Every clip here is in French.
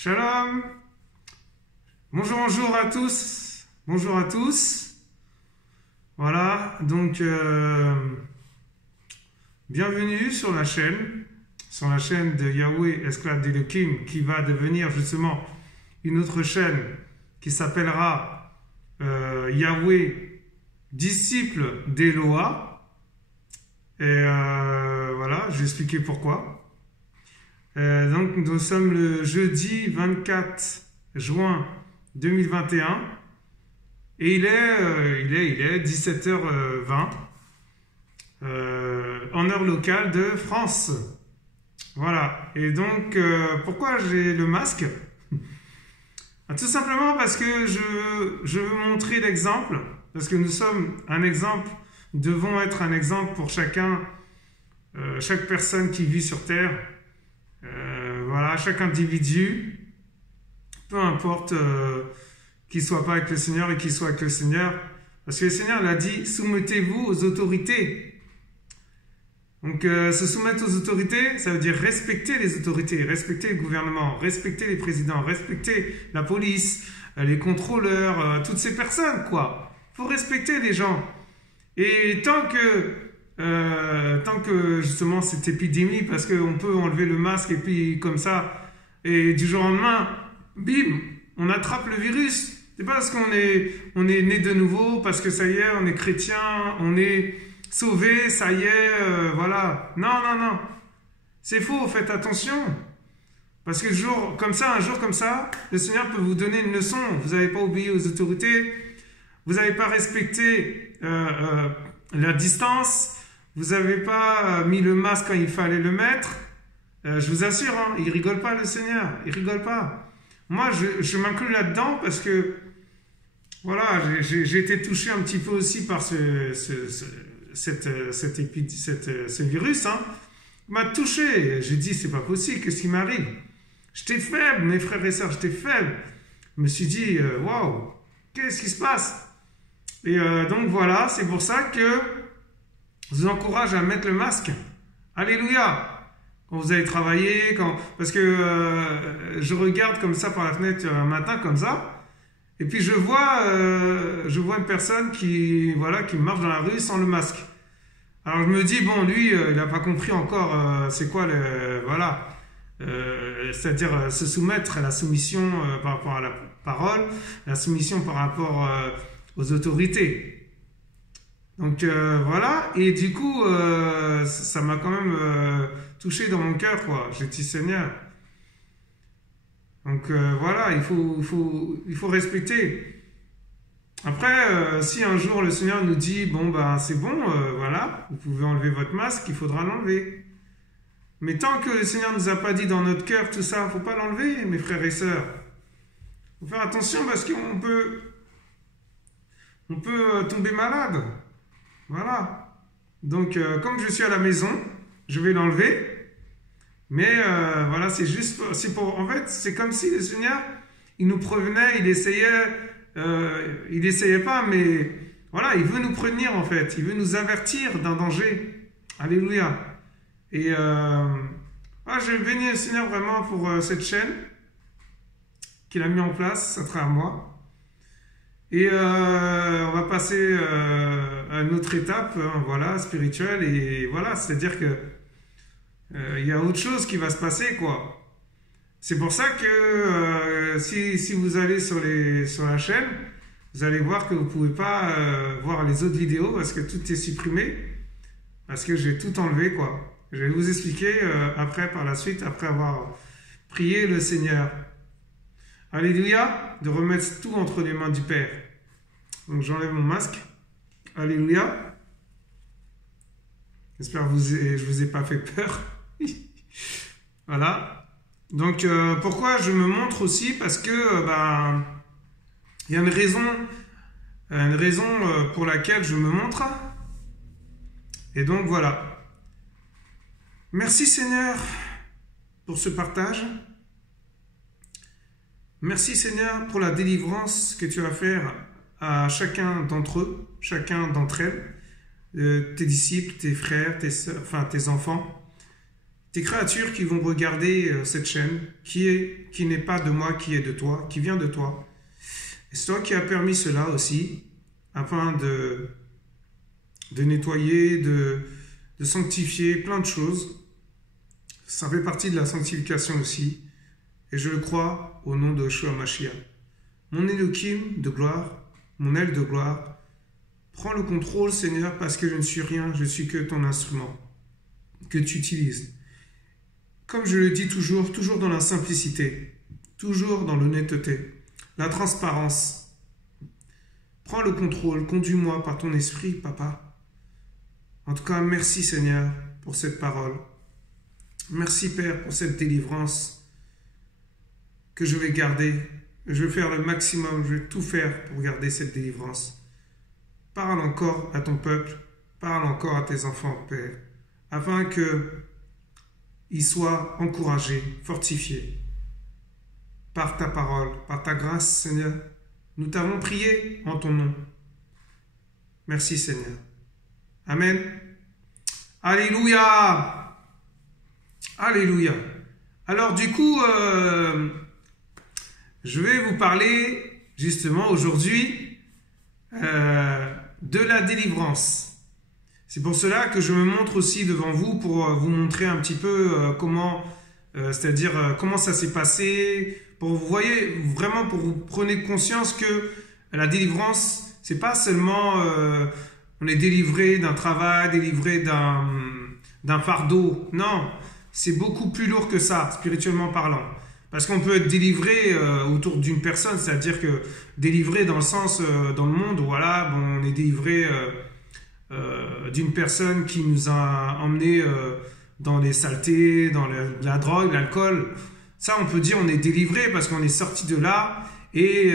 Shalom. Bonjour à tous. Bonjour à tous. Voilà, donc bienvenue sur la chaîne de Yahweh Esclave d'Elohim, qui va devenir justement une autre chaîne qui s'appellera Yahweh Disciple d'Eloah. Et voilà, je vais expliquer pourquoi. Donc nous sommes le jeudi 24 juin 2021 et il est 17h20 en heure locale de France. Voilà, et donc pourquoi j'ai le masque? Tout simplement parce que je veux montrer l'exemple, parce que nous sommes un exemple, nous devons être un exemple pour chacun, chaque personne qui vit sur Terre. Voilà, chaque individu, peu importe qu'il soit pas avec le Seigneur et qu'il soit avec le Seigneur, parce que le Seigneur l'a dit, soumettez-vous aux autorités. Donc se soumettre aux autorités, ça veut dire respecter les autorités, respecter le gouvernement, respecter les présidents, respecter la police, les contrôleurs, toutes ces personnes, quoi. Faut respecter les gens. Et tant que justement cette épidémie, parce qu'on peut enlever le masque et puis comme ça, et du jour au lendemain, bim, on attrape le virus. C'est pas parce qu'on est né de nouveau, parce que ça y est, on est chrétien, on est sauvé, ça y est, voilà. Non. C'est faux, faites attention. Parce que un jour comme ça, le Seigneur peut vous donner une leçon. Vous n'avez pas obéi aux autorités, vous n'avez pas respecté la distance, vous n'avez pas mis le masque quand il fallait le mettre. Je vous assure, hein, il rigole pas, le Seigneur. Il rigole pas. Moi, je m'inclus là-dedans parce que, voilà, j'ai été touché un petit peu aussi par ce virus. Hein. Il m'a touché. J'ai dit, c'est pas possible, qu'est-ce qui m'arrive? J'étais faible, mes frères et sœurs, j'étais faible. Je me suis dit, waouh, qu'est-ce qui se passe? Et donc voilà, c'est pour ça que je vous encourage à mettre le masque. Alléluia. Quand vous allez travailler, parce que je regarde comme ça par la fenêtre un matin comme ça, et puis je vois une personne qui marche dans la rue sans le masque. Alors je me dis, bon, lui, il n'a pas compris encore c'est quoi c'est-à-dire se soumettre à la soumission par rapport à la parole, la soumission par rapport aux autorités. Donc voilà, et du coup, ça m'a quand même touché dans mon cœur, quoi. J'ai dit, Seigneur. Donc voilà, il faut respecter. Après, si un jour le Seigneur nous dit, bon, ben c'est bon, voilà, vous pouvez enlever votre masque, il faudra l'enlever. Mais tant que le Seigneur ne nous a pas dit dans notre cœur tout ça, il ne faut pas l'enlever, mes frères et sœurs. Il faut faire attention parce qu'on peut tomber malade. Voilà. Donc, comme je suis à la maison, je vais l'enlever. Mais voilà, en fait, c'est comme si le Seigneur, il nous prévenait, il essayait pas, mais voilà, il veut nous prévenir en fait. Il veut nous avertir d'un danger. Alléluia. Et je bénis le Seigneur vraiment pour cette chaîne qu'il a mis en place à travers moi. Et on va passer à une autre étape, hein, voilà, spirituelle, et voilà, c'est-à-dire que il y a autre chose qui va se passer, quoi. C'est pour ça que si vous allez sur la chaîne, vous allez voir que vous pouvez pas voir les autres vidéos parce que tout est supprimé, parce que j'ai tout enlevé, quoi. Je vais vous expliquer par la suite, après avoir prié le Seigneur. Alléluia, de remettre tout entre les mains du Père. Donc j'enlève mon masque. Alléluia. J'espère que je vous ai pas fait peur. Voilà. Donc pourquoi je me montre aussi? Parce que il y a une raison pour laquelle je me montre. Et donc voilà. Merci Seigneur pour ce partage. Merci Seigneur pour la délivrance que tu vas faire à chacun d'entre eux, chacun d'entre elles, tes disciples, tes frères, tes sœurs, enfin tes enfants, tes créatures qui vont regarder cette chaîne, qui n'est pas de moi, qui est de toi, qui vient de toi. Et c'est toi qui as permis cela aussi, afin de nettoyer, de sanctifier plein de choses. Ça fait partie de la sanctification aussi. Et je le crois au nom de Yeshua Mashiach. Mon Elohim de gloire, mon aile de gloire, prends le contrôle, Seigneur, parce que je ne suis rien, je suis que ton instrument que tu utilises. Comme je le dis toujours, toujours dans la simplicité, toujours dans l'honnêteté, la transparence. Prends le contrôle, conduis-moi par ton esprit, Papa. En tout cas, merci Seigneur pour cette parole. Merci Père pour cette délivrance que je vais garder. Je vais faire le maximum, je vais tout faire pour garder cette délivrance. Parle encore à ton peuple, parle encore à tes enfants, Père, afin qu'ils soient encouragés, fortifiés par ta parole, par ta grâce, Seigneur. Nous t'avons prié en ton nom. Merci, Seigneur. Amen. Alléluia. Alléluia. Alors, du coup, je vais vous parler, justement, aujourd'hui, de la délivrance. C'est pour cela que je me montre aussi devant vous pour vous montrer un petit peu comment, c'est-à-dire comment ça s'est passé, pour vous voyez vraiment pour vous preniez conscience que la délivrance, c'est pas seulement on est délivré d'un travail, délivré d'un fardeau. Non, c'est beaucoup plus lourd que ça, spirituellement parlant. Parce qu'on peut être délivré autour d'une personne, c'est-à-dire que délivré dans le sens, dans le monde, voilà, bon, on est délivré d'une personne qui nous a emmenés dans les saletés, dans la drogue, l'alcool. Ça, on peut dire on est délivré parce qu'on est sorti de là et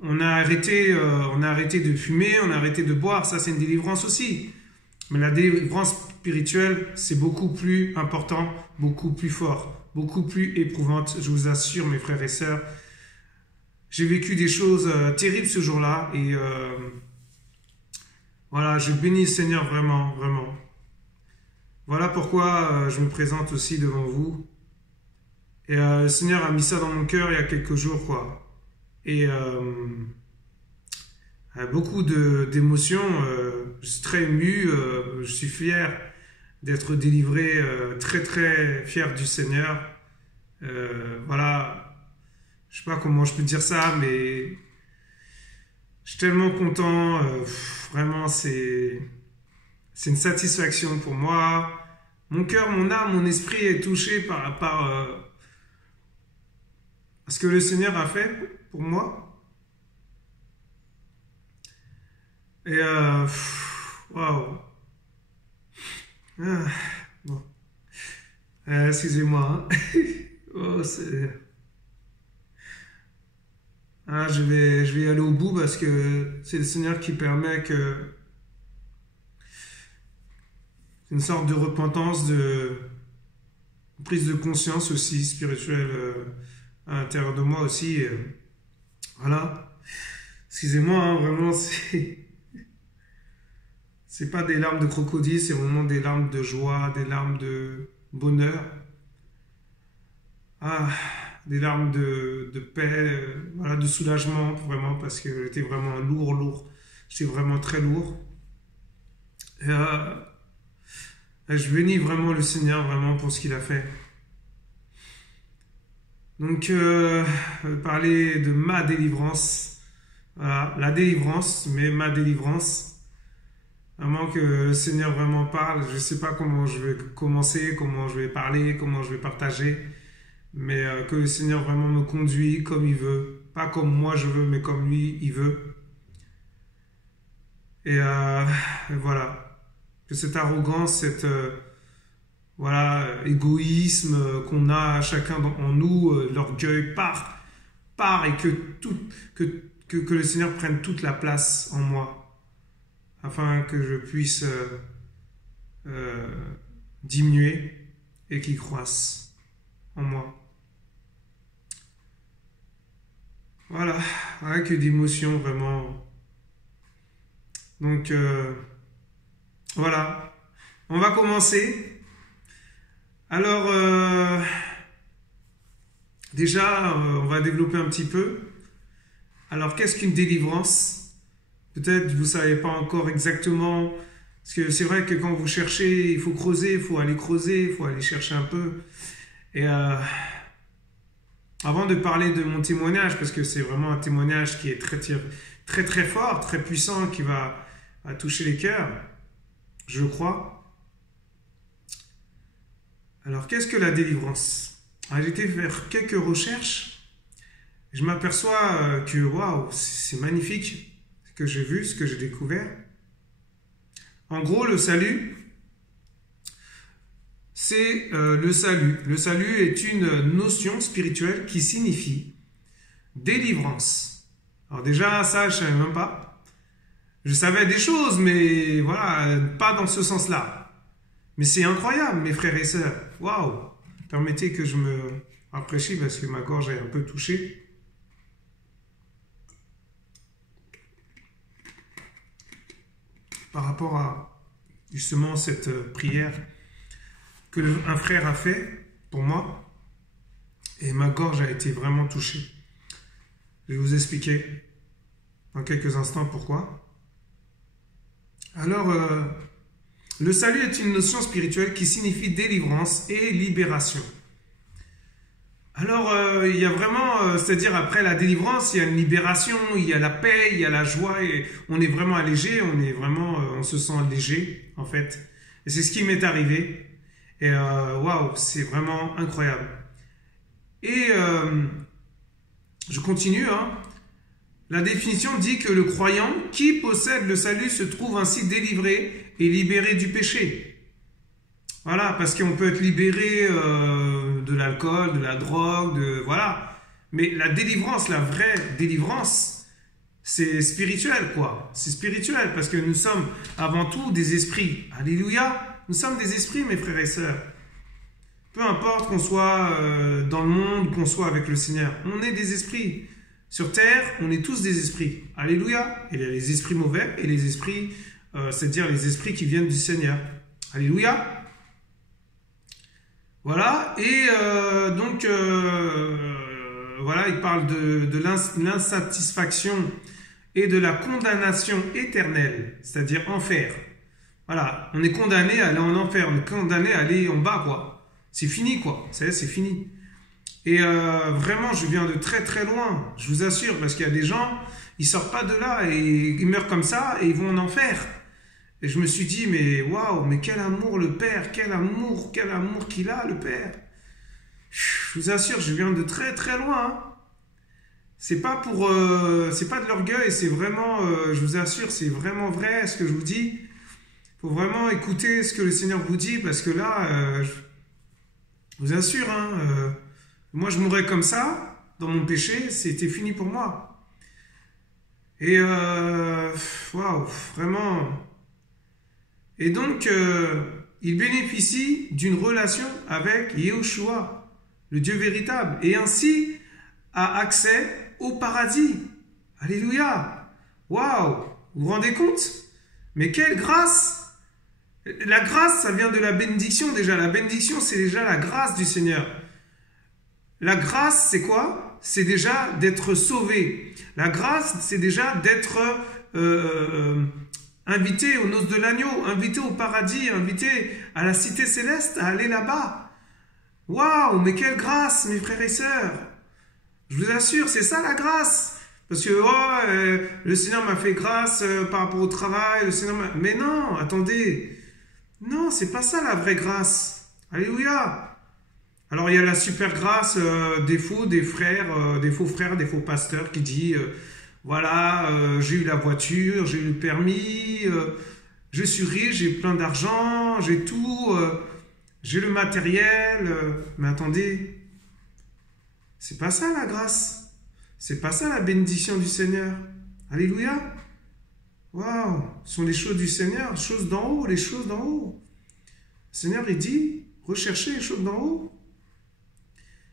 on a arrêté de fumer, on a arrêté de boire. Ça, c'est une délivrance aussi. Mais la délivrance spirituelle, c'est beaucoup plus important, beaucoup plus fort, beaucoup plus éprouvante. Je vous assure, mes frères et sœurs, j'ai vécu des choses terribles ce jour-là et voilà, je bénis le Seigneur vraiment, vraiment. Voilà pourquoi je me présente aussi devant vous. Et le Seigneur a mis ça dans mon cœur il y a quelques jours, quoi. Et beaucoup d'émotions. Je suis très ému. Je suis fier d'être délivré, très très fier du Seigneur. Voilà. Je sais pas comment je peux dire ça, mais je suis tellement content. Vraiment, c'est une satisfaction pour moi. Mon cœur, mon âme, mon esprit est touché par ce que le Seigneur a fait pour moi. Et waouh. Bon. Excusez-moi. Hein. Oh, je vais y aller au bout parce que c'est le Seigneur qui permet que une sorte de repentance, de prise de conscience aussi spirituelle à l'intérieur de moi aussi. Voilà. Excusez-moi, hein, vraiment, c'est pas des larmes de crocodile, c'est vraiment des larmes de joie, des larmes de bonheur. Des larmes de paix, voilà, de soulagement, vraiment, parce que j'étais vraiment lourd. J'étais vraiment très lourd. Et je bénis vraiment le Seigneur, vraiment, pour ce qu'il a fait. Donc, parler de ma délivrance. Voilà, la délivrance, mais ma délivrance. Vraiment que le Seigneur vraiment parle. Je ne sais pas comment je vais commencer, comment je vais parler, comment je vais partager. Mais que le Seigneur vraiment me conduit comme il veut. Pas comme moi je veux, mais comme lui, il veut. Et voilà. Que cette arrogance, cette voilà, égoïsme qu'on a chacun en nous, l'orgueil part et que le Seigneur prenne toute la place en moi. Afin que je puisse diminuer et qu'il croisse en moi. Voilà, que d'émotions vraiment. Donc, voilà, on va commencer. Alors, déjà, on va développer un petit peu. Alors, qu'est-ce qu'une délivrance? Peut-être vous ne savez pas encore exactement, parce que c'est vrai que quand vous cherchez, il faut creuser, il faut aller chercher un peu. Et avant de parler de mon témoignage, parce que c'est vraiment un témoignage qui est très très fort, très puissant, qui va toucher les cœurs, je crois. Alors, qu'est-ce que la délivrance? J'ai été faire quelques recherches. Je m'aperçois que, waouh, c'est magnifique ce que j'ai vu, ce que j'ai découvert. En gros, le salut, c'est le salut. Le salut est une notion spirituelle qui signifie délivrance. Alors déjà, ça, je ne savais même pas. Je savais des choses, mais voilà, pas dans ce sens-là. Mais c'est incroyable, mes frères et sœurs. Waouh! Permettez que je me rafraîchisse parce que ma gorge est un peu touchée. Par rapport à justement cette prière que un frère a fait pour moi. Et ma gorge a été vraiment touchée. Je vais vous expliquer dans quelques instants pourquoi. Alors, le salut est une notion spirituelle qui signifie délivrance et libération. Alors, il y a vraiment, c'est-à-dire après la délivrance, il y a une libération, il y a la paix, il y a la joie, et on est vraiment allégé, on se sent léger, en fait. Et c'est ce qui m'est arrivé. Et waouh, c'est vraiment incroyable. Et je continue, hein. La définition dit que le croyant qui possède le salut se trouve ainsi délivré et libéré du péché. Voilà, parce qu'on peut être libéré de l'alcool, de la drogue, voilà. Mais la délivrance, la vraie délivrance, c'est spirituel, quoi. C'est spirituel, parce que nous sommes avant tout des esprits. Alléluia. Nous sommes des esprits, mes frères et sœurs. Peu importe qu'on soit dans le monde, qu'on soit avec le Seigneur, on est des esprits. Sur terre, on est tous des esprits. Alléluia. Il y a les esprits mauvais et les esprits, c'est-à-dire les esprits qui viennent du Seigneur. Alléluia. Voilà. Et donc, voilà, il parle de l'insatisfaction et de la condamnation éternelle, c'est-à-dire enfer. Voilà, on est condamné à aller en enfer, on est condamné à aller en bas, quoi. C'est fini, quoi. C'est fini. Et vraiment, je viens de très très loin, je vous assure, parce qu'il y a des gens, ils sortent pas de là et ils meurent comme ça et ils vont en enfer. Et je me suis dit, mais waouh, mais quel amour le Père, quel amour qu'il a, le Père. Je vous assure, je viens de très très loin. Hein. C'est pas de l'orgueil, c'est vraiment, je vous assure, c'est vraiment vrai ce que je vous dis. Faut vraiment écouter ce que le Seigneur vous dit, parce que là, je vous assure, hein, moi je mourrais comme ça, dans mon péché, c'était fini pour moi. Et waouh, vraiment. Et donc, il bénéficie d'une relation avec Yahushua, le Dieu véritable, et ainsi a accès au paradis. Alléluia. Waouh, vous vous rendez compte? Mais quelle grâce! La grâce, ça vient de la bénédiction déjà. La bénédiction, c'est déjà la grâce du Seigneur. La grâce, c'est quoi? C'est déjà d'être sauvé. La grâce, c'est déjà d'être invité aux noces de l'agneau, invité au paradis, invité à la cité céleste, à aller là-bas. Waouh, mais quelle grâce, mes frères et sœurs! Je vous assure, c'est ça la grâce. Parce que le Seigneur m'a fait grâce par rapport au travail. Le Seigneur mais non, attendez. Non, c'est pas ça la vraie grâce. Alléluia. Alors il y a la super grâce des faux frères, des faux pasteurs qui disent voilà, j'ai eu la voiture, j'ai eu le permis, je suis riche, j'ai plein d'argent, j'ai tout, j'ai le matériel. Mais attendez, c'est pas ça la grâce. C'est pas ça la bénédiction du Seigneur. Alléluia. Waouh, ce sont les choses du Seigneur, choses d'en haut, les choses d'en haut. Le Seigneur, il dit, recherchez les choses d'en haut.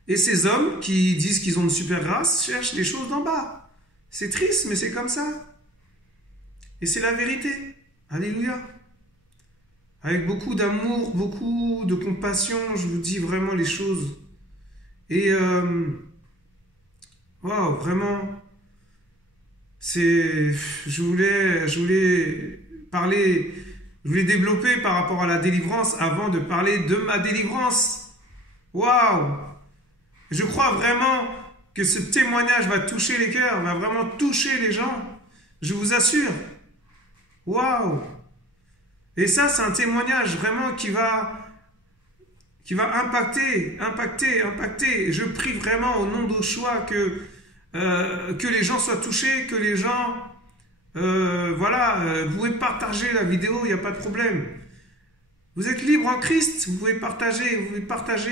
Et ces hommes qui disent qu'ils ont une super grâce cherchent les choses d'en bas. C'est triste, mais c'est comme ça. Et c'est la vérité. Alléluia. avec beaucoup d'amour, beaucoup de compassion, je vous dis vraiment les choses. Et wow, vraiment, c'est, je voulais parler, je voulais développer par rapport à la délivrance avant de parler de ma délivrance. Waouh! Je crois vraiment que ce témoignage va toucher les cœurs, va vraiment toucher les gens. Je vous assure. Waouh! Et ça, c'est un témoignage vraiment qui va impacter. Et je prie vraiment au nom d'Oshua que les gens soient touchés, que les gens, vous pouvez partager la vidéo, il n'y a pas de problème. Vous êtes libre en Christ, vous pouvez partager, il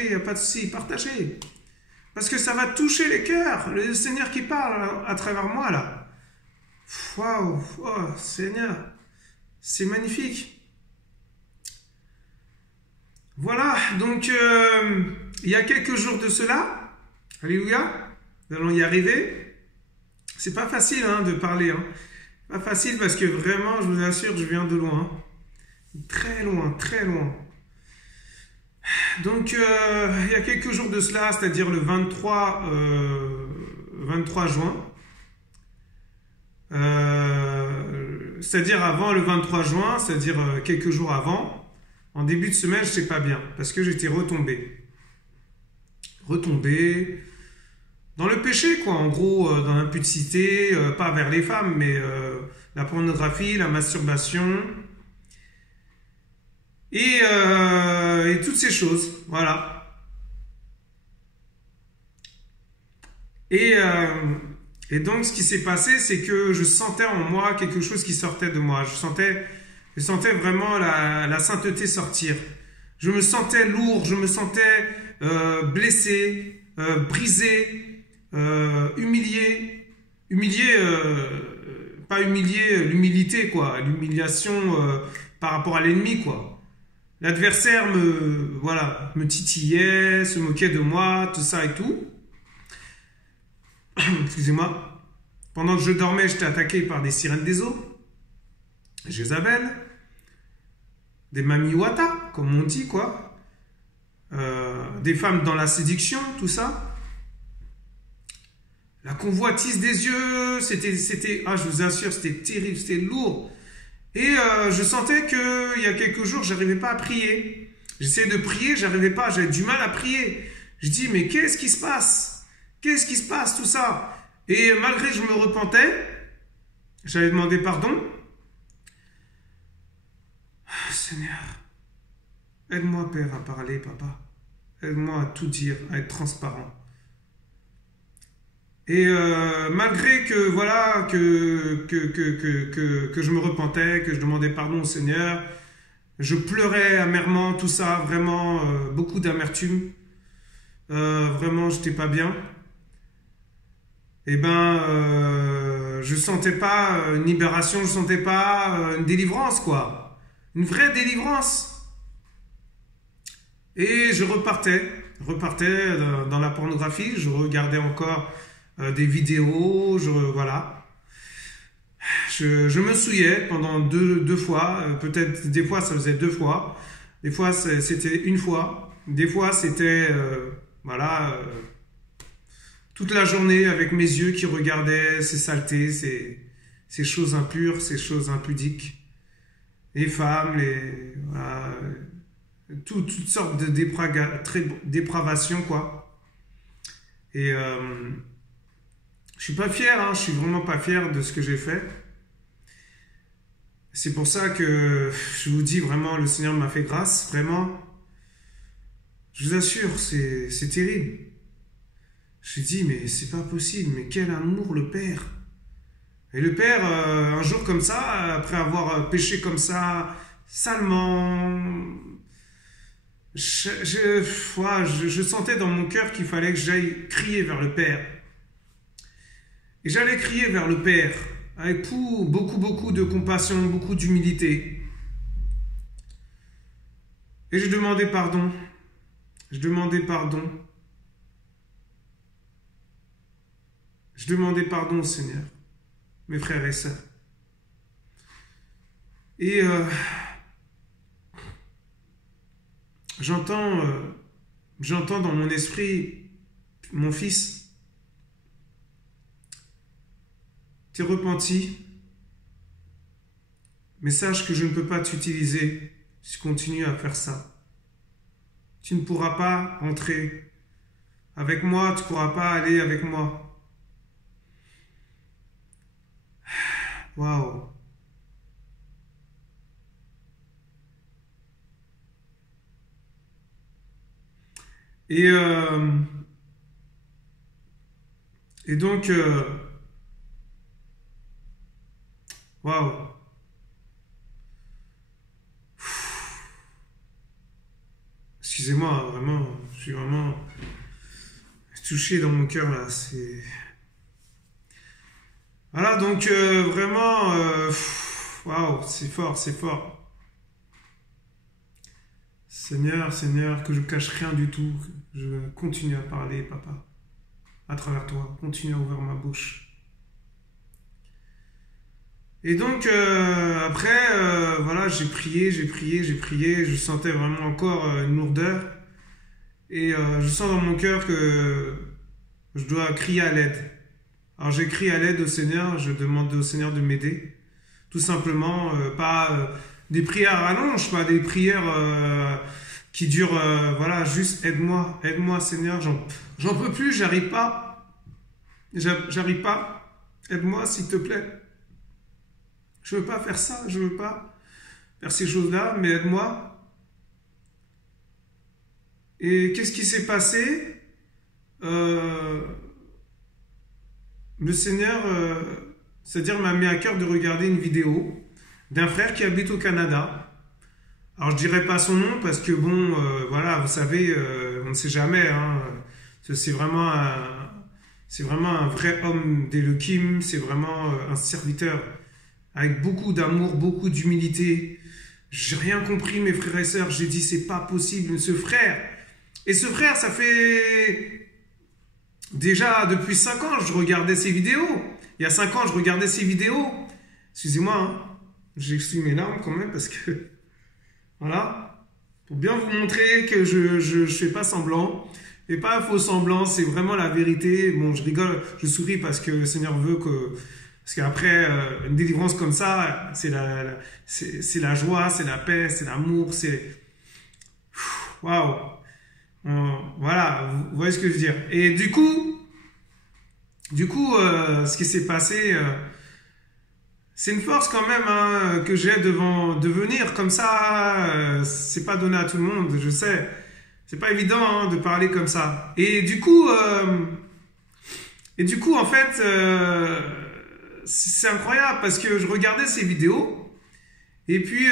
n'y a pas de souci, partagez. Parce que ça va toucher les cœurs, le Seigneur qui parle à travers moi là. Waouh, oh, Seigneur, c'est magnifique. Voilà, donc il y a quelques jours de cela, alléluia, nous allons y arriver. C'est pas facile de parler, pas facile parce que vraiment, je vous assure, je viens de loin, très loin, très loin. Donc il y a quelques jours de cela, c'est-à-dire le 23 juin, c'est-à-dire avant le 23 juin, c'est-à-dire quelques jours avant. En début de semaine, je ne sais pas bien, parce que j'étais retombé. Retombé dans le péché, quoi. En gros, dans l'impudicité, pas vers les femmes, mais la pornographie, la masturbation, et toutes ces choses, voilà. Et donc, ce qui s'est passé, c'est que je sentais en moi quelque chose qui sortait de moi. Je sentais vraiment la sainteté sortir. Je me sentais lourd, je me sentais blessé, brisé, humilié. Humilié, pas humilié, l'humilité, quoi. L'humiliation par rapport à l'ennemi, quoi. L'adversaire me titillait, se moquait de moi, tout ça et tout. Excusez-moi. Pendant que je dormais, j'étais attaqué par des sirènes des eaux. Jézabel, des mamiwata, comme on dit, quoi. Des femmes dans la séduction, tout ça. La convoitise des yeux, c'était, je vous assure, c'était terrible, c'était lourd. Et je sentais qu'il y a quelques jours, j'arrivais pas à prier. J'essayais de prier, j'arrivais pas, j'avais du mal à prier. Je dis, mais qu'est-ce qui se passe? Qu'est-ce qui se passe, tout ça? Et malgré que je me repentais, j'avais demandé pardon. Seigneur, aide-moi, Père, à parler, Papa. Aide-moi à tout dire, à être transparent. Et malgré que, voilà, que je me repentais, que je demandais pardon au Seigneur, je pleurais amèrement, tout ça, vraiment, beaucoup d'amertume. Vraiment, j'étais pas bien. Et je sentais pas une libération, je sentais pas une délivrance, quoi. Une vraie délivrance. Et je repartais dans la pornographie, je regardais encore des vidéos, voilà. Je me souillais pendant deux fois, peut-être des fois ça faisait 2 fois, des fois c'était 1 fois, des fois c'était, toute la journée avec mes yeux qui regardaient ces saletés, ces choses impures, ces choses impudiques. Les femmes, toutes sortes de dépravations, quoi. Et je suis pas fier, je suis vraiment pas fier de ce que j'ai fait. C'est pour ça que je vous dis vraiment, le Seigneur m'a fait grâce, vraiment. Je vous assure, c'est terrible. Je dis, mais c'est pas possible, mais quel amour le Père. Et le Père, un jour comme ça, après avoir péché comme ça, salement, je sentais dans mon cœur qu'il fallait que j'aille crier vers le Père. Et j'allais crier vers le Père, avec beaucoup de compassion, beaucoup d'humilité. Et je demandais pardon. Je demandais pardon au Seigneur, mes frères et sœurs. Et j'entends dans mon esprit, mon fils, t'es repenti, mais sache que je ne peux pas t'utiliser si tu continues à faire ça. Tu ne pourras pas entrer avec moi, tu ne pourras pas aller avec moi. Waouh! Et donc, waouh! Excusez-moi, vraiment, je suis vraiment touché dans mon cœur là. C'est voilà, donc vraiment, waouh, c'est fort, c'est fort. Seigneur, Seigneur, que je cache rien du tout, que je continue à parler, papa, à travers toi, continue à ouvrir ma bouche. Et donc, après, voilà, j'ai prié, je sentais vraiment encore une lourdeur. Et je sens dans mon cœur que je dois crier à l'aide. Alors j'ai crié à l'aide au Seigneur, je demande au Seigneur de m'aider. Tout simplement, pas des prières à rallonge, pas des prières qui durent, voilà, juste aide-moi, aide-moi Seigneur, j'en peux plus, j'arrive pas, aide-moi s'il te plaît. Je veux pas faire ça, je veux pas faire ces choses-là, mais aide-moi. Et qu'est-ce qui s'est passé? Le Seigneur, c'est-à-dire m'a mis à cœur de regarder une vidéo d'un frère qui habite au Canada. Alors je dirais pas son nom parce que bon, voilà, vous savez, on ne sait jamais. Hein, c'est vraiment un vrai homme d'Elohim, c'est vraiment un serviteur avec beaucoup d'amour, beaucoup d'humilité. J'ai rien compris, mes frères et sœurs. J'ai dit c'est pas possible, ce frère. Et ce frère, ça fait déjà depuis 5 ans, je regardais ses vidéos. Il y a 5 ans, je regardais ses vidéos. Excusez-moi, hein, j'essuie mes larmes quand même parce que, voilà, pour bien vous montrer que je fais pas semblant. Et pas un faux semblant, c'est vraiment la vérité. Bon, je rigole, je souris parce que le Seigneur veut que... Parce qu'après, une délivrance comme ça, c'est la joie, c'est la paix, c'est l'amour, c'est... Waouh! Voilà, vous voyez ce que je veux dire. Et du coup, ce qui s'est passé, c'est une force quand même hein, que j'ai de venir comme ça. C'est pas donné à tout le monde, je sais. C'est pas évident hein, de parler comme ça. Et du coup, en fait, c'est incroyable parce que je regardais ces vidéos. Et puis,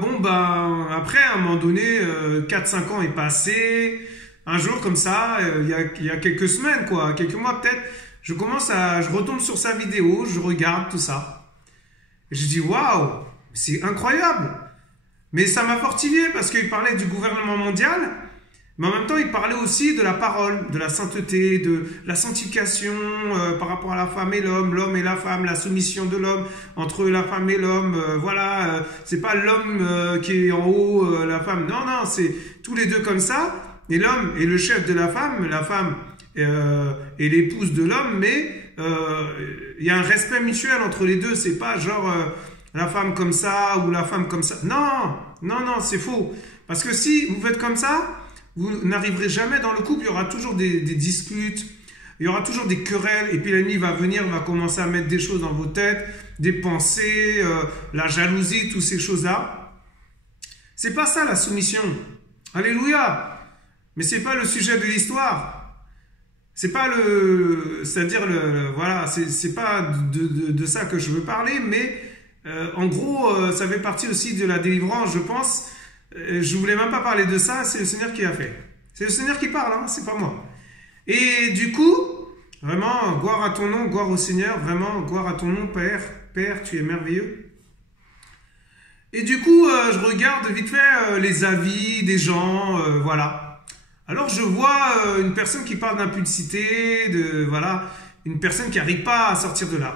bon, ben, après, à un moment donné, 4-5 ans est passé. Un jour, comme ça, il y a quelques semaines, quoi, quelques mois peut-être, je retombe sur sa vidéo, je regarde tout ça. Et je dis, waouh, c'est incroyable. Mais ça m'a fortifié parce qu'il parlait du gouvernement mondial, mais en même temps, il parlait aussi de la parole, de la sainteté, de la sanctification par rapport à la femme et l'homme et la femme, la soumission de l'homme entre la femme et l'homme. Voilà, c'est pas l'homme qui est en haut, la femme. Non, non, c'est tous les deux comme ça. Et l'homme est le chef de la femme est l'épouse de l'homme, mais il y a un respect mutuel entre les deux. C'est pas genre la femme comme ça ou la femme comme ça. Non, non, non, c'est faux. Parce que si vous faites comme ça, vous n'arriverez jamais dans le couple, il y aura toujours des disputes, il y aura toujours des querelles, et puis l'ennemi va venir, va commencer à mettre des choses dans vos têtes, des pensées, la jalousie, toutes ces choses-là. C'est pas ça la soumission. Alléluia. Mais c'est pas le sujet de l'histoire. C'est pas voilà, c'est pas de ça que je veux parler, mais en gros, ça fait partie aussi de la délivrance, je pense. Je voulais même pas parler de ça, c'est le Seigneur qui a fait. C'est le Seigneur qui parle, hein, c'est pas moi. Et du coup, vraiment, gloire à ton nom, gloire au Seigneur, vraiment, gloire à ton nom, Père. Père, tu es merveilleux. Et du coup, je regarde vite fait les avis des gens, voilà. Alors, je vois une personne qui parle d'impulsité, voilà, une personne qui n'arrive pas à sortir de là.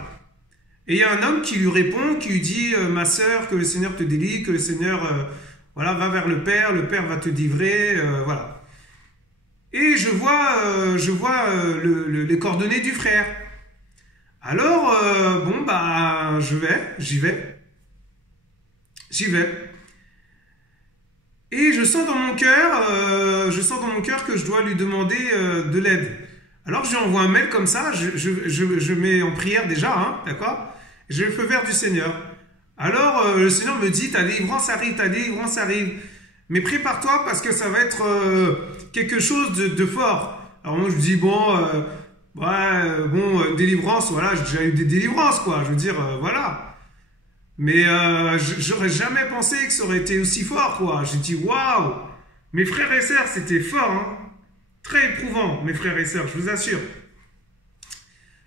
Et il y a un homme qui lui répond, qui lui dit, ma sœur, que le Seigneur te délivre, que le Seigneur... Voilà, va vers le Père va te livrer, voilà. Et je vois les coordonnées du frère. Alors, bon, bah, j'y vais. Et je sens dans mon cœur que je dois lui demander de l'aide. Alors, je lui envoie un mail comme ça, je mets en prière déjà, hein, d'accord? J'ai le feu vert du Seigneur. Alors, le Seigneur me dit, ta délivrance arrive. Mais prépare-toi parce que ça va être quelque chose de fort. Alors moi, je dis, délivrance, voilà, j'ai déjà eu des délivrances, quoi. Je veux dire, voilà. Mais j'aurais jamais pensé que ça aurait été aussi fort, quoi. J'ai dit, waouh! Mes frères et sœurs, c'était fort, hein. Très éprouvant, mes frères et sœurs, je vous assure.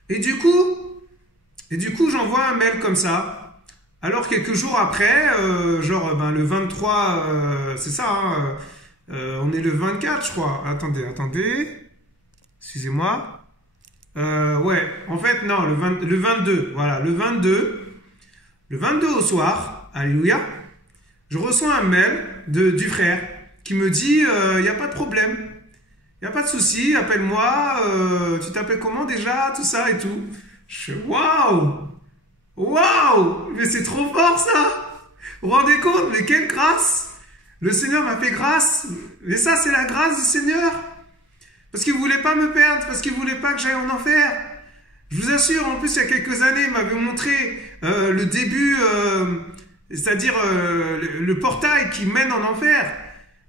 Et du coup, j'envoie un mail comme ça. Alors, quelques jours après, le 23, c'est ça, hein, on est le 24, je crois. Attendez. Excusez-moi. Ouais, en fait, non, le 22. Voilà, le 22 au soir, alléluia, je reçois un mail du frère qui me dit, il n'y a pas de problème. Il n'y a pas de souci, appelle-moi, tu t'appelles comment déjà, tout ça et tout. Je fais waouh, mais c'est trop fort ça. Vous vous rendez compte, mais quelle grâce. Le Seigneur m'a fait grâce. Mais ça, c'est la grâce du Seigneur. Parce qu'il ne voulait pas me perdre, parce qu'il ne voulait pas que j'aille en enfer. Je vous assure, en plus, il y a quelques années, il m'avait montré le début, c'est-à-dire le portail qui mène en enfer.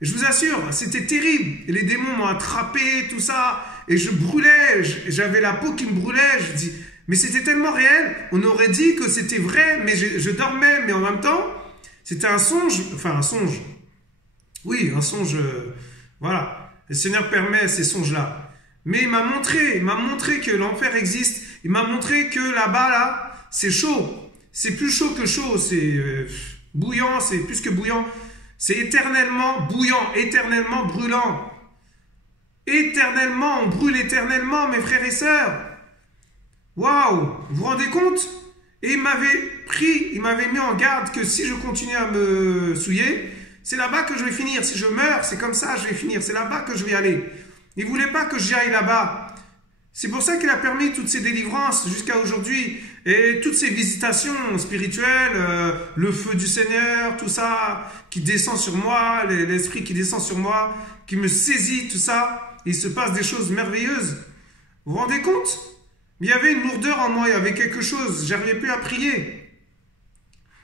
Je vous assure, c'était terrible. Et les démons m'ont attrapé, tout ça. Et je brûlais, j'avais la peau qui me brûlait. Je dis, mais c'était tellement réel. On aurait dit que c'était vrai, mais je dormais. Mais en même temps, c'était un songe. Enfin, un songe. Oui, un songe. Voilà. Le Seigneur permet ces songes-là. Mais il m'a montré que l'enfer existe. Il m'a montré que là-bas, là, c'est chaud. C'est plus chaud que chaud. C'est bouillant, c'est plus que bouillant. C'est éternellement bouillant, éternellement brûlant. Éternellement, on brûle éternellement, mes frères et sœurs. Waouh, vous vous rendez compte? Et il m'avait mis en garde que si je continue à me souiller, c'est là-bas que je vais finir. Si je meurs, c'est comme ça, je vais finir. C'est là-bas que je vais aller. Il ne voulait pas que j'aille là-bas. C'est pour ça qu'il a permis toutes ces délivrances jusqu'à aujourd'hui. Et toutes ces visitations spirituelles, le feu du Seigneur, tout ça qui descend sur moi, l'esprit qui descend sur moi, qui me saisit, tout ça. Il se passe des choses merveilleuses. Vous vous rendez compte? Il y avait une lourdeur en moi, il y avait quelque chose. J'arrivais plus à prier.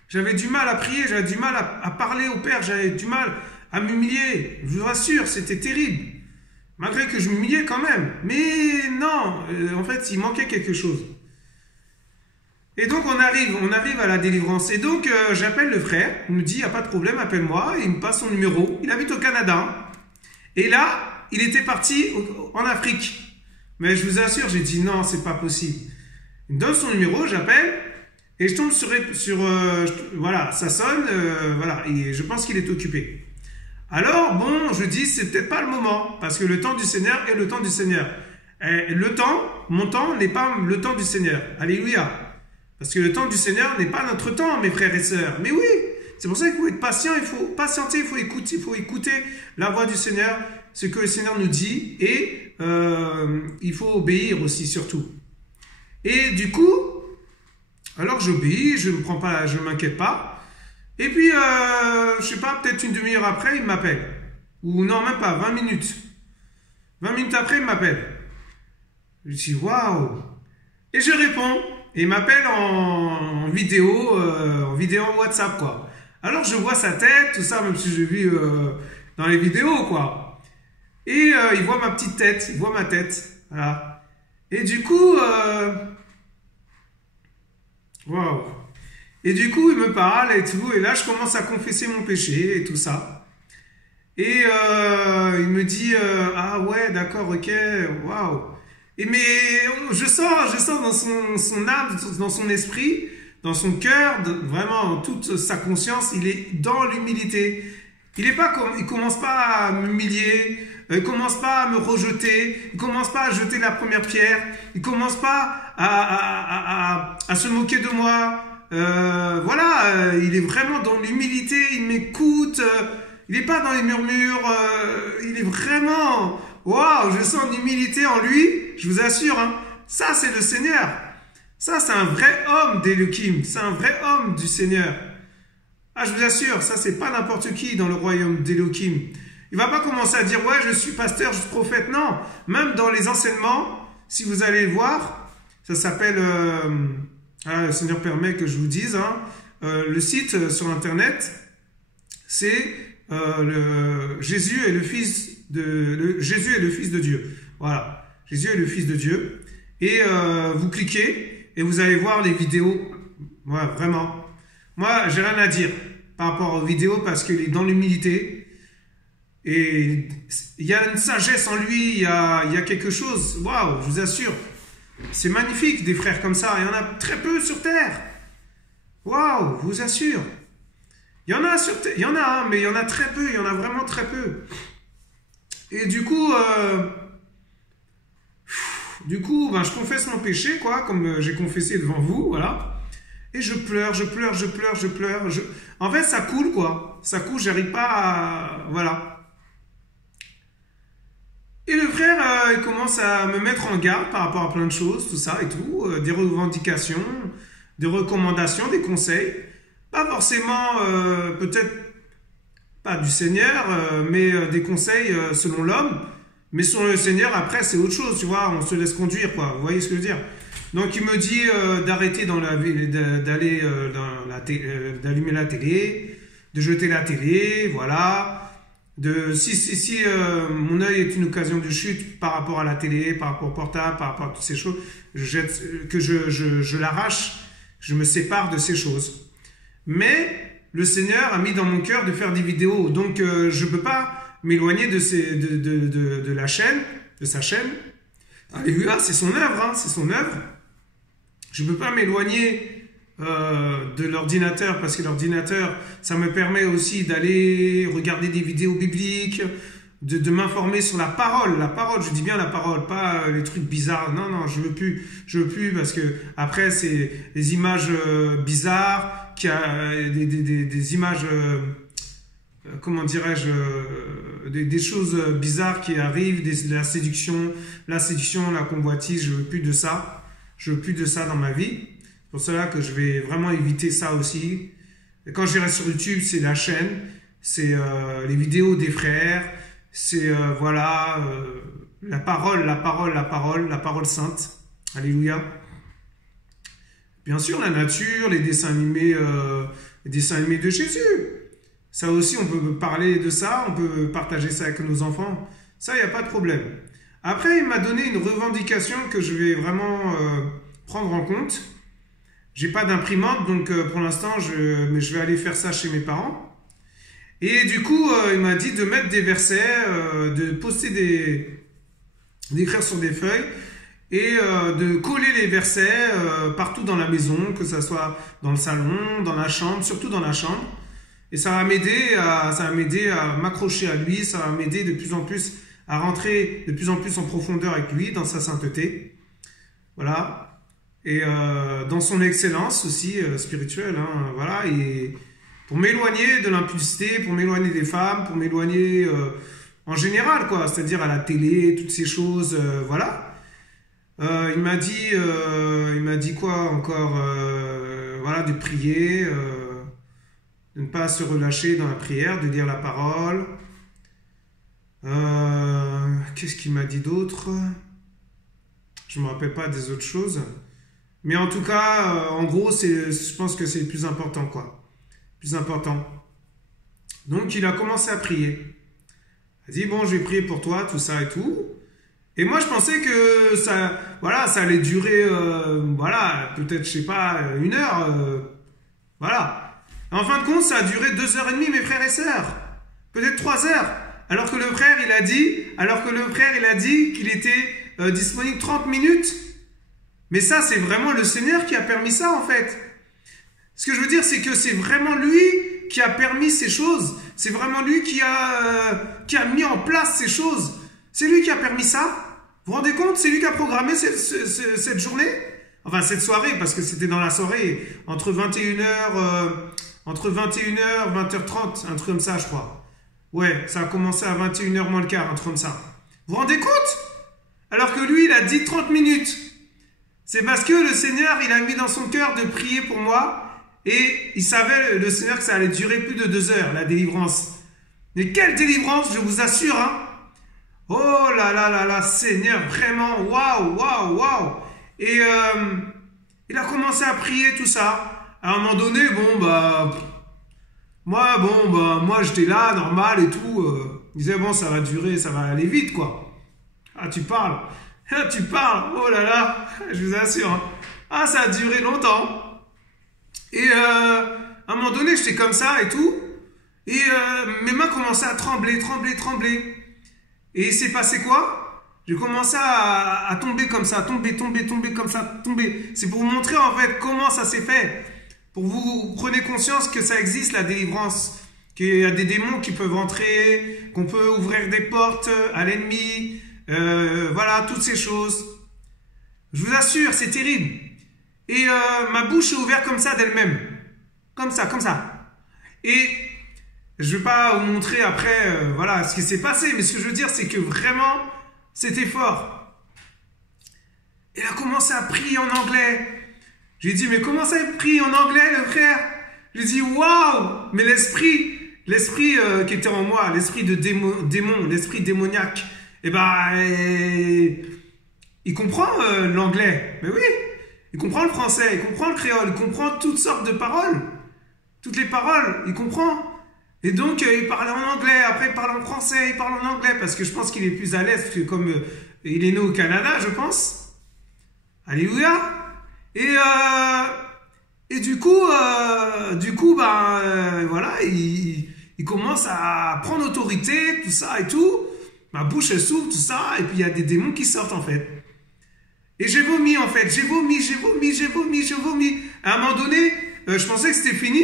J'avais du mal à prier, j'avais du mal à parler au Père, j'avais du mal à m'humilier. Je vous rassure, c'était terrible. Malgré que je m'humiliais quand même. Mais non, en fait, il manquait quelque chose. Et donc, on arrive à la délivrance. Et donc, j'appelle le frère. Il me dit, il n'y a pas de problème, appelle-moi. Il me passe son numéro. Il habite au Canada. Et là, il était parti en Afrique. Mais je vous assure, j'ai dit, non, c'est pas possible. Il me donne son numéro, j'appelle. Et je tombe voilà, ça sonne. Voilà, et je pense qu'il est occupé. Alors, bon, je dis, c'est peut-être pas le moment, parce que le temps du Seigneur est le temps du Seigneur. Et mon temps n'est pas le temps du Seigneur. Alléluia. Parce que le temps du Seigneur n'est pas notre temps, mes frères et sœurs. Mais oui, c'est pour ça qu'il faut être patient, il faut patienter, il faut écouter la voix du Seigneur, ce que le Seigneur nous dit, et il faut obéir aussi, surtout. Et du coup, alors j'obéis, je ne m'inquiète pas. Et puis, je sais pas, peut-être une demi-heure après, il m'appelle. Ou non, même pas, 20 minutes. 20 minutes après, il m'appelle. Je dis, waouh! Et je réponds. Et il m'appelle en vidéo WhatsApp, quoi. Alors, je vois sa tête, tout ça, même si je vis dans les vidéos, quoi. Et il voit ma petite tête, il voit ma tête. Voilà. Et du coup, waouh! Et du coup, il me parle et tout. Et là, je commence à confesser mon péché et tout ça. Et il me dit, ah ouais, d'accord, ok, waouh. Mais je sens dans son âme, dans son esprit, dans son cœur, vraiment, toute sa conscience, il est dans l'humilité. Il commence pas à m'humilier, il commence pas à me rejeter, il commence pas à jeter la première pierre, il commence pas à se moquer de moi. voilà, il est vraiment dans l'humilité, il m'écoute, il n'est pas dans les murmures, il est vraiment, waouh, je sens l'humilité en lui, je vous assure, hein, ça c'est le Seigneur, ça c'est un vrai homme d'Elohim, c'est un vrai homme du Seigneur. Ah, je vous assure, ça c'est pas n'importe qui dans le royaume d'Elohim. Il va pas commencer à dire, ouais, je suis pasteur, je suis prophète, non, même dans les enseignements, si vous allez le voir, ça s'appelle, le Seigneur permet que je vous dise, hein, le site sur internet, c'est Jésus est le fils de Dieu. Voilà, Jésus est le fils de Dieu. Et vous cliquez et vous allez voir les vidéos. Ouais, vraiment. Moi, j'ai rien à dire par rapport aux vidéos parce qu'il est dans l'humilité. Et il y a une sagesse en lui, il y a quelque chose. Waouh, je vous assure. C'est magnifique des frères comme ça. Il y en a très peu sur terre. Waouh, je vous assure. Il y en a sur terre, il y en a, hein, mais il y en a très peu. Il y en a vraiment très peu. Et du coup, ben, je confesse mon péché, quoi, comme j'ai confessé devant vous, voilà. Et je pleure. En fait, ça coule, quoi. Ça coule, j'arrive pas à... Voilà. Et le frère, il commence à me mettre en garde par rapport à plein de choses, tout ça et tout, des revendications, des recommandations, des conseils. Pas forcément, peut-être pas du Seigneur, mais des conseils selon l'homme. Mais selon le Seigneur, après, c'est autre chose, tu vois, on se laisse conduire, quoi. Vous voyez ce que je veux dire? Donc, il me dit d'arrêter d'aller d'allumer la télé, de jeter la télé, voilà. Si mon œil est une occasion de chute par rapport à la télé, par rapport au portable, par rapport à toutes ces choses, je l'arrache, je me sépare de ces choses. Mais le Seigneur a mis dans mon cœur de faire des vidéos, donc je ne peux pas m'éloigner de la chaîne, de sa chaîne. Alléluia, c'est son œuvre, hein, c'est son œuvre. Je ne peux pas m'éloigner de l'ordinateur parce que l'ordinateur, ça me permet aussi d'aller regarder des vidéos bibliques, de m'informer sur la parole, je dis bien la parole, pas les trucs bizarres. Non, je veux plus parce que après c'est des images bizarres, des images, comment dirais-je, des choses bizarres qui arrivent, la séduction, la convoitise. Je veux plus de ça dans ma vie. C'est pour cela que je vais vraiment éviter ça aussi. Et quand j'irai sur YouTube, c'est la chaîne, c'est les vidéos des frères, c'est la parole sainte. Alléluia. Bien sûr, la nature, les dessins animés de Jésus. Ça aussi, on peut parler de ça, on peut partager ça avec nos enfants. Ça, il n'y a pas de problème. Après, il m'a donné une revendication que je vais vraiment prendre en compte. J'ai pas d'imprimante, donc pour l'instant, mais je vais aller faire ça chez mes parents. Et du coup, il m'a dit de mettre des versets, de poster d'écrire sur des feuilles et de coller les versets partout dans la maison, que ça soit dans le salon, dans la chambre, surtout dans la chambre. Et ça va m'aider à m'accrocher à lui, ça va m'aider de plus en plus à rentrer de plus en plus en profondeur avec lui, dans sa sainteté. Voilà. Et dans son excellence aussi spirituelle, hein, voilà, et pour m'éloigner de l'impudicité, pour m'éloigner des femmes, pour m'éloigner en général, quoi, c'est-à-dire à la télé, toutes ces choses, voilà. Il m'a dit quoi encore, voilà, de prier, de ne pas se relâcher dans la prière, de lire la parole. Qu'est-ce qu'il m'a dit d'autre? Je ne me rappelle pas des autres choses. Mais en tout cas, en gros, je pense que c'est le plus important, quoi. Plus important. Donc, il a commencé à prier. Il a dit, bon, je vais prier pour toi, tout ça et tout. Et moi, je pensais que ça allait durer, peut-être, je sais pas, 1 heure. Voilà. En fin de compte, ça a duré 2h30, mes frères et sœurs. Peut-être 3 heures. Alors que le frère, il a dit qu'il était disponible 30 minutes. Mais ça, c'est vraiment le Seigneur qui a permis ça, en fait. Ce que je veux dire, c'est que c'est vraiment lui qui a permis ces choses. C'est vraiment lui qui a mis en place ces choses. C'est lui qui a permis ça. Vous vous rendez compte? C'est lui qui a programmé cette journée. Enfin, cette soirée, parce que c'était dans la soirée, entre 21h, entre 21h, 20h30, un truc comme ça, je crois. Ouais, ça a commencé à 21h moins le quart, un truc comme ça. Vous vous rendez compte? Alors que lui, il a dit 30 minutes. C'est parce que le Seigneur, il a mis dans son cœur de prier pour moi. Et il savait, le Seigneur, que ça allait durer plus de 2 heures, la délivrance. Mais quelle délivrance, je vous assure, hein. Oh là là là là, Seigneur, vraiment, waouh, waouh, waouh. Et il a commencé à prier, tout ça. À un moment donné, moi, j'étais là, normal et tout. Il disait, bon, ça va durer, ça va aller vite, quoi. Ah, tu parles. Ah, tu parles. Oh là là, je vous assure. Hein. Ah, ça a duré longtemps. Et à un moment donné, j'étais comme ça et tout. Et mes mains commençaient à trembler, trembler, trembler. Et il s'est passé quoi? J'ai commencé à tomber comme ça, tomber comme ça, tomber. C'est pour vous montrer en fait comment ça s'est fait. Pour vous prenez conscience que ça existe la délivrance. Qu'il y a des démons qui peuvent entrer, qu'on peut ouvrir des portes à l'ennemi. Voilà, toutes ces choses. Je vous assure, c'est terrible. Et ma bouche est ouverte comme ça d'elle-même. Comme ça, comme ça. Et je ne vais pas vous montrer après voilà, ce qui s'est passé. Mais ce que je veux dire, c'est que vraiment, c'était fort. Il a commencé à prier en anglais. J'ai dit, mais comment ça il prie en anglais, le frère? J'ai dit, waouh! Mais l'esprit qui était en moi, l'esprit de démon, l'esprit démoniaque, il comprend l'anglais. Mais oui! Il comprend le français, il comprend le créole, il comprend toutes sortes de paroles. Toutes les paroles, il comprend. Et donc, il parlait en anglais, après il parle en français, il parle en anglais, parce que je pense qu'il est plus à l'aise, que comme il est né au Canada, je pense. Alléluia. Et du coup, voilà, il commence à prendre autorité, tout ça et tout. Ma bouche elle s'ouvre, tout ça, et puis il y a des démons qui sortent en fait. Et j'ai vomi en fait, j'ai vomi. À un moment donné, je pensais que c'était fini,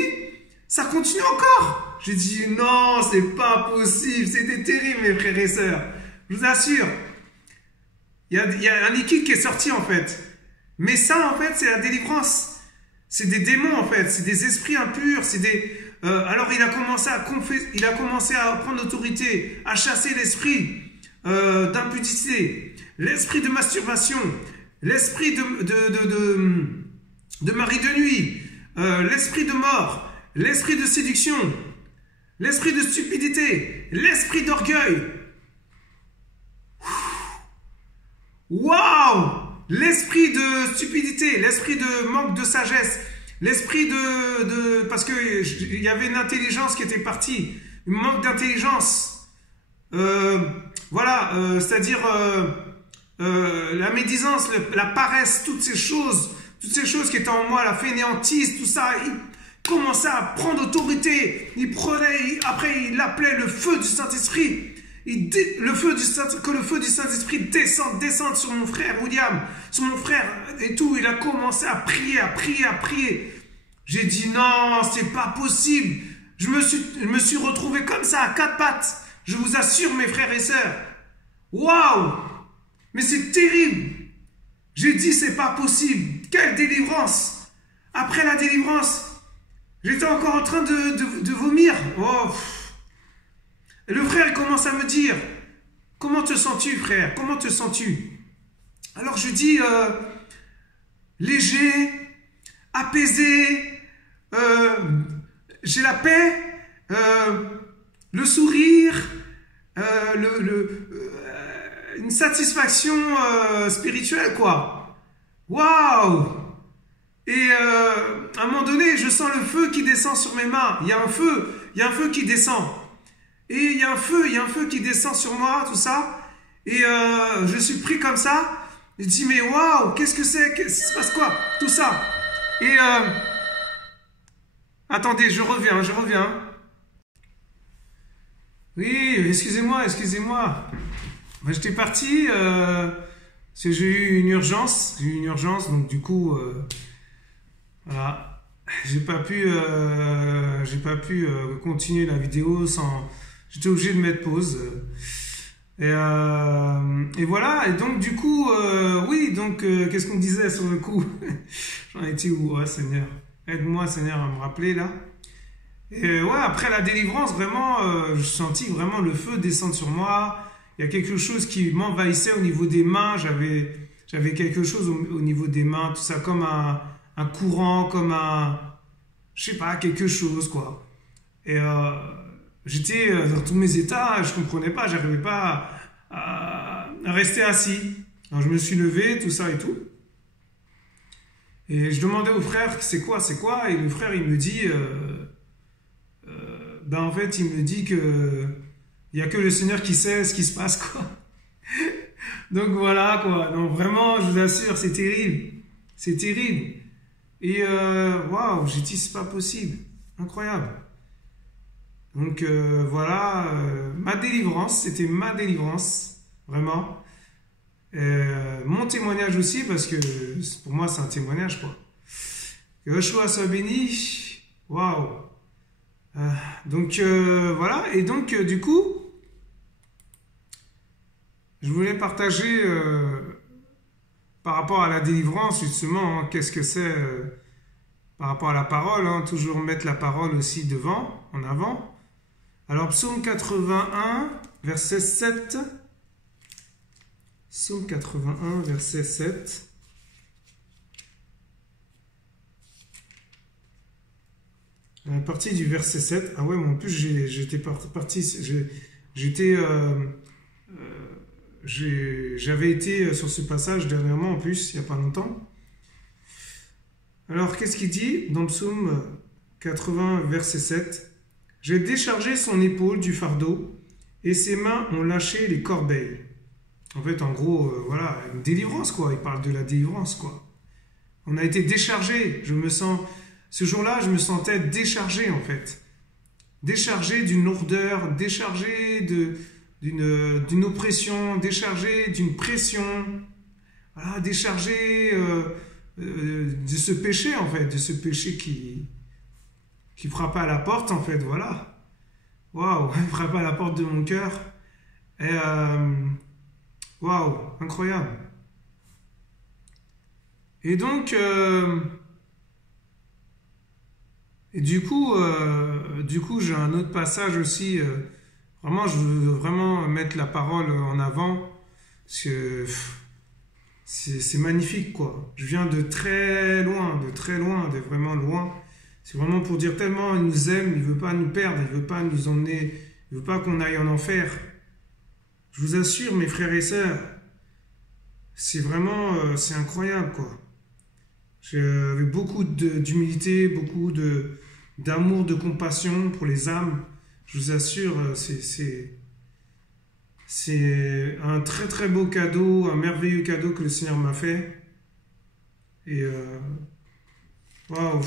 ça continue encore. J'ai dit non, c'est pas possible, c'était terrible mes frères et sœurs. Je vous assure, il y a un liquide qui est sorti en fait. Mais ça en fait, c'est la délivrance. C'est des démons en fait, c'est des esprits impurs, c'est des... alors il a commencé à prendre l'autorité, à chasser l'esprit d'impudicité, l'esprit de masturbation, l'esprit de mari de nuit, l'esprit de mort, l'esprit de séduction, l'esprit de stupidité, l'esprit d'orgueil. Waouh! L'esprit de stupidité, l'esprit de manque de sagesse, l'esprit parce que il y avait une intelligence qui était partie, un manque d'intelligence. Voilà, c'est-à-dire la médisance, la paresse, toutes ces choses qui étaient en moi, la fainéantise, tout ça, il commençait à prendre autorité. Après il appelait le feu du Saint-Esprit. Que le feu du Saint-Esprit descende sur mon frère William, sur mon frère et tout. Il a commencé à prier. J'ai dit non, c'est pas possible. Je me suis retrouvé comme ça à 4 pattes. Je vous assure mes frères et sœurs. Waouh! Mais c'est terrible. J'ai dit c'est pas possible. Quelle délivrance! Après la délivrance, j'étais encore en train de vomir. Oh. Et le frère commence à me dire, comment te sens-tu frère? Comment te sens-tu? Alors je dis, léger, apaisé, j'ai la paix, le sourire, une satisfaction spirituelle quoi. Waouh! Et à un moment donné, je sens le feu qui descend sur mes mains. Il y a un feu qui descend. Et il y a un feu qui descend sur moi, tout ça. Et je suis pris comme ça. Je dis, mais waouh, qu'est-ce que c'est? Ça se passe quoi? Tout ça. Et attendez, je reviens. Oui, excusez-moi. Moi, j'étais parti, parce que j'ai eu une urgence, donc du coup, voilà. J'ai pas pu continuer la vidéo sans... J'étais obligé de mettre pause. Et voilà, et donc du coup, oui, donc qu'est-ce qu'on disait sur le coup? J'en étais où? Ouais, Seigneur, aide-moi, Seigneur, à me rappeler là. Et ouais, après la délivrance, vraiment, je sentis vraiment le feu descendre sur moi. Il y a quelque chose qui m'envahissait au niveau des mains. J'avais quelque chose au niveau des mains, tout ça comme un courant, comme un, je sais pas, quelque chose quoi. Et j'étais dans tous mes états, je comprenais pas, j'arrivais pas à rester assis. Alors je me suis levé, tout ça et tout. Et je demandais au frère, c'est quoi? Et le frère, il me dit, ben en fait, il me dit que il y a que le Seigneur qui sait ce qui se passe, quoi. Donc voilà, quoi. Donc vraiment, je vous assure, c'est terrible. C'est terrible. Et waouh, j'ai dit, c'est pas possible. Incroyable. Donc voilà, ma délivrance, c'était ma délivrance, vraiment. Mon témoignage aussi, parce que pour moi, c'est un témoignage, quoi. Que Yoshua soit béni. Waouh. Donc voilà, et donc du coup, je voulais partager par rapport à la délivrance, justement, hein, qu'est-ce que c'est par rapport à la parole, hein, toujours mettre la parole aussi devant, en avant. Alors, psaume 81, verset 7. Psaume 81, verset 7. À la partie du verset 7. Ah ouais, mais en plus, j'étais parti. J'étais. J'avais été sur ce passage dernièrement, en plus, il n'y a pas longtemps. Alors, qu'est-ce qu'il dit dans psaume 80, verset 7? J'ai déchargé son épaule du fardeau et ses mains ont lâché les corbeilles. En fait, en gros, voilà, une délivrance, quoi. Il parle de la délivrance, quoi. On a été déchargé. Ce jour-là, je me sentais déchargé, en fait. Déchargé d'une lourdeur, déchargé d'une oppression, déchargé d'une pression. Voilà, déchargé de ce péché, en fait, de ce péché qui frappait à la porte, en fait, voilà. Waouh, il frappait à la porte de mon cœur. Et waouh, incroyable. Et donc, du coup, j'ai un autre passage aussi. Vraiment, je veux vraiment mettre la parole en avant. Parce que c'est magnifique, quoi. Je viens de très loin, de vraiment loin. C'est vraiment pour dire tellement il nous aime, il veut pas nous perdre, il veut pas nous emmener, il veut pas qu'on aille en enfer. Je vous assure, mes frères et sœurs, c'est vraiment, c'est incroyable, quoi. Avec beaucoup d'humilité, beaucoup d'amour, de compassion pour les âmes. Je vous assure, c'est un très très beau cadeau, un merveilleux cadeau que le Seigneur m'a fait. Et waouh.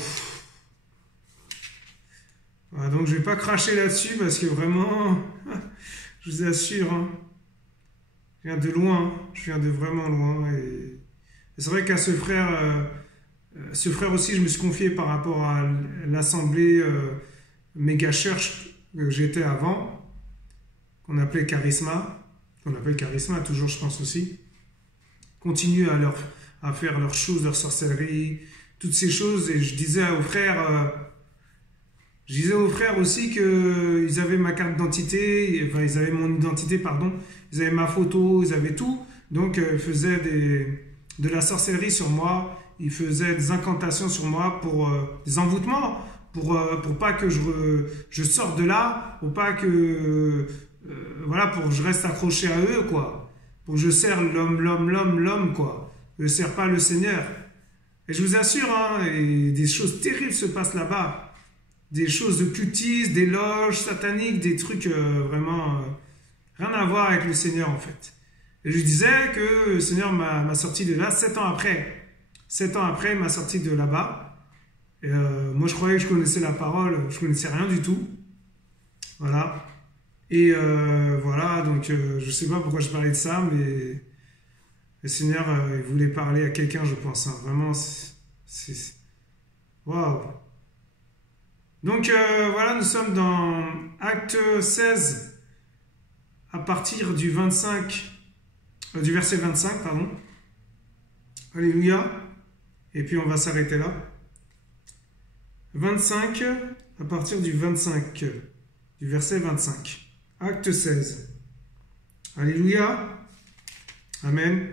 Voilà, donc je vais pas cracher là-dessus parce que vraiment, je vous assure, hein, je viens de loin, je viens de vraiment loin. Et c'est vrai qu'à ce frère aussi, je me suis confié par rapport à l'assemblée méga church que j'étais avant, qu'on appelle Charisma, toujours je pense aussi. Continue à faire leurs choses, leurs sorcelleries, toutes ces choses. Et je disais aux frères aussi qu'ils avaient ma carte d'identité, enfin ils avaient mon identité, pardon, ils avaient ma photo, ils avaient tout. Donc ils faisaient de la sorcellerie sur moi, ils faisaient des incantations sur moi pour des envoûtements, pour pas que je sorte de là, pour pas que voilà, pour que je reste accroché à eux, quoi. Pour que je sers l'homme, quoi. Je ne sers pas le Seigneur. Et je vous assure, hein, et des choses terribles se passent là-bas. Des choses de cultistes, des loges sataniques, des trucs vraiment rien à voir avec le Seigneur, en fait. Et je disais que le Seigneur m'a sorti de là 7 ans après. 7 ans après, il m'a sorti de là-bas. Et moi, je croyais que je connaissais la parole. Je connaissais rien du tout. Voilà. Et voilà, donc je ne sais pas pourquoi je parlais de ça, mais le Seigneur, il voulait parler à quelqu'un, je pense. Hein. Vraiment, c'est... Waouh. Donc voilà, nous sommes dans Acte 16, à partir du 25, du verset 25, pardon. Alléluia. Et puis on va s'arrêter là. 25, à partir du 25, du verset 25. Acte 16. Alléluia. Amen.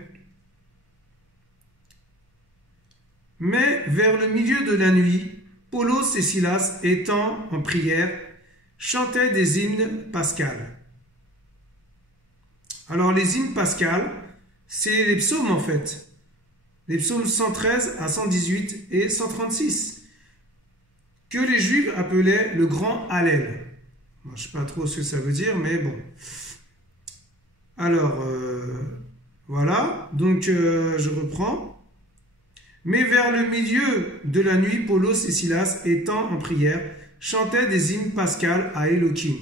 Mais vers le milieu de la nuit, Paulos et Silas, étant en prière, chantaient des hymnes pascals. Alors les hymnes pascals, c'est les psaumes en fait. Les psaumes 113 à 118 et 136, que les Juifs appelaient le grand Hallel. Moi, je ne sais pas trop ce que ça veut dire, mais bon. Alors, voilà, donc je reprends. Mais vers le milieu de la nuit, Paulos et Silas, étant en prière, chantaient des hymnes pascals à Elohim.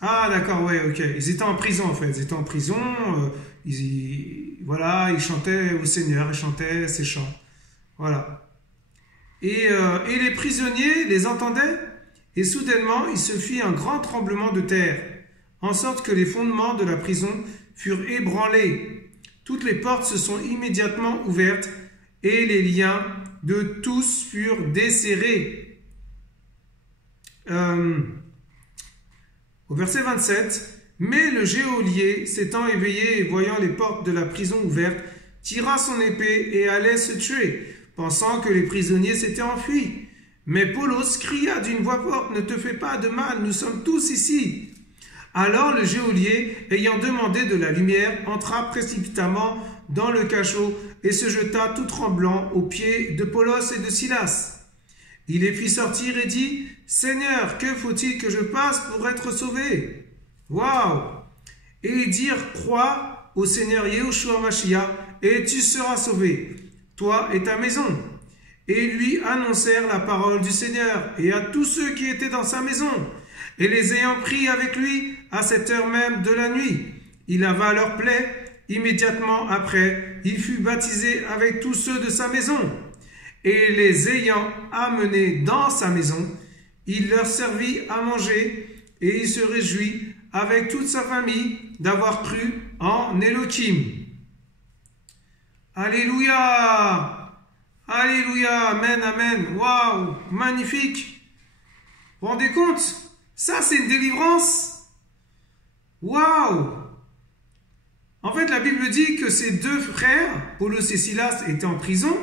Ah d'accord, ouais, ok. Ils étaient en prison en fait, ils étaient en prison, voilà, ils chantaient au Seigneur, ils chantaient ces chants. Voilà. Et les prisonniers les entendaient, et soudainement il se fit un grand tremblement de terre, en sorte que les fondements de la prison furent ébranlés. Toutes les portes se sont immédiatement ouvertes, et les liens de tous furent desserrés. Au verset 27, mais le geôlier, s'étant éveillé et voyant les portes de la prison ouvertes, tira son épée et allait se tuer, pensant que les prisonniers s'étaient enfuis. Mais Paulos cria d'une voix forte, « Ne te fais pas de mal, nous sommes tous ici. » Alors le geôlier, ayant demandé de la lumière, entra précipitamment dans le cachot et se jeta tout tremblant aux pieds de Paulos et de Silas. Il les fit sortir et dit, « Seigneur, que faut-il que je passe pour être sauvé ?» Waouh! Et ils dirent, « Crois au Seigneur Yahushua Mashiach et tu seras sauvé, toi et ta maison. » Et ils lui annoncèrent la parole du Seigneur et à tous ceux qui étaient dans sa maison. Et les ayant pris avec lui à cette heure même de la nuit, il lava leurs plaies. Immédiatement après, il fut baptisé avec tous ceux de sa maison. Et les ayant amenés dans sa maison, il leur servit à manger et il se réjouit avec toute sa famille d'avoir cru en Elohim. Alléluia! Alléluia! Amen, amen! Waouh! Magnifique! Vous vous rendez compte? Ça, c'est une délivrance! Waouh! En fait, la Bible dit que ces deux frères, Paulos et Silas, étaient en prison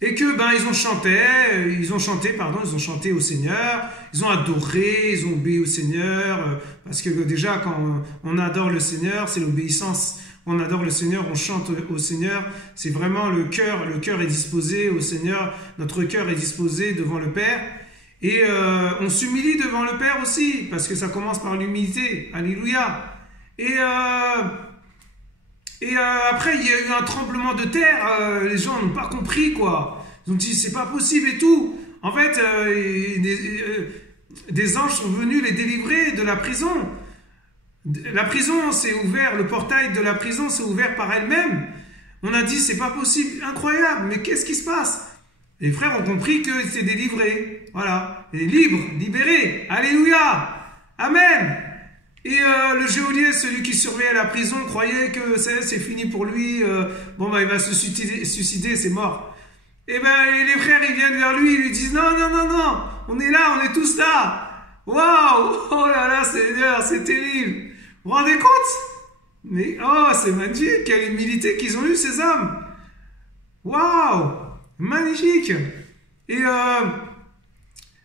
et que ils ont chanté au Seigneur, ils ont adoré, ils ont obéi au Seigneur, parce que déjà quand on adore le Seigneur, c'est l'obéissance. On adore le Seigneur, on chante au Seigneur, c'est vraiment le cœur est disposé au Seigneur, notre cœur est disposé devant le Père. Et on s'humilie devant le Père aussi, parce que ça commence par l'humilité. Alléluia. Et après, il y a eu un tremblement de terre. Les gens n'ont pas compris, quoi. Ils ont dit, c'est pas possible et tout. En fait, des anges sont venus les délivrer de la prison. La prison s'est ouverte, le portail de la prison s'est ouvert par elle-même. On a dit, c'est pas possible, incroyable, mais qu'est-ce qui se passe? Les frères ont compris qu'ils étaient délivrés. Voilà. Et libres, libérés. Alléluia. Amen. Et le geôlier, celui qui surveillait la prison, croyait que c'est fini pour lui. Il va se suicider, c'est mort. Et les frères, ils viennent vers lui, ils lui disent, non, on est là, on est tous là. Waouh. Oh là là, Seigneur, c'est terrible. Vous vous rendez compte? Mais, oh, c'est magnifique. Quelle humilité qu'ils ont eu, ces hommes. Waouh. Magnifique. Et